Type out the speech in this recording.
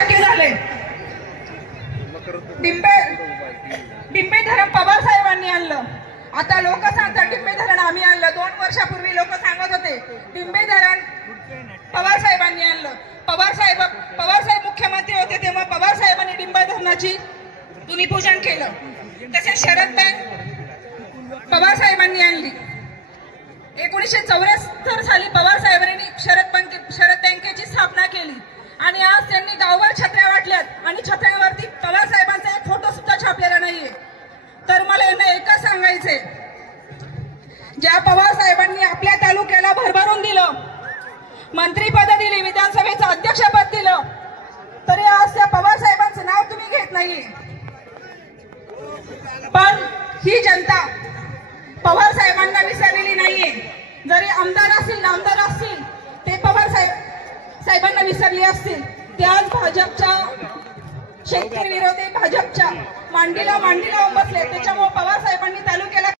झाले। डिंबे धरण पवार साहेबांनी आणलं। आता लोक सांगतात डिंबे धरण आम्ही आणलं। 2 वर्षापूर्वी लोक सांगत होते डिंबे धरण पवार साहेबांनी आणलं। पवार साहेब मुख्यमंत्री होते तेव्हा पवार साहेबांनी डिंबे धरणाची भूमिपूजन केलं। तसेच शरद बँक पवार साहेबांनी आणली। 1974 साली पवार साहेबांनी शरद बँकेची स्थापना केली आणि आज त्यांनी गावभर छत्र्या वाटल्यात आणि छत्र्यावरती पवार साहेबांचा एक फोटो सुद्धा छापलेला नाहीये। तर मला यांना एकच सांगायचंय, ज्या पवार साहेबांनी आपल्या तालुक्याला भरभरून दिलं, मंत्रीपद दिली, विधानसभेचं अध्यक्षपद दिलं, तरी आज त्या पवार साहेबांचं नाव तुम्ही घेत नाहीये। पण ही जनता पवार साहेबांना विसरलेली नाहीये। जरी आमदार असतील नामदार असतील ते पवार साहेबांना विसरले असतील। ते आज भाजपच्या शेतकरी विरोधी भाजपच्या मांडीला बसले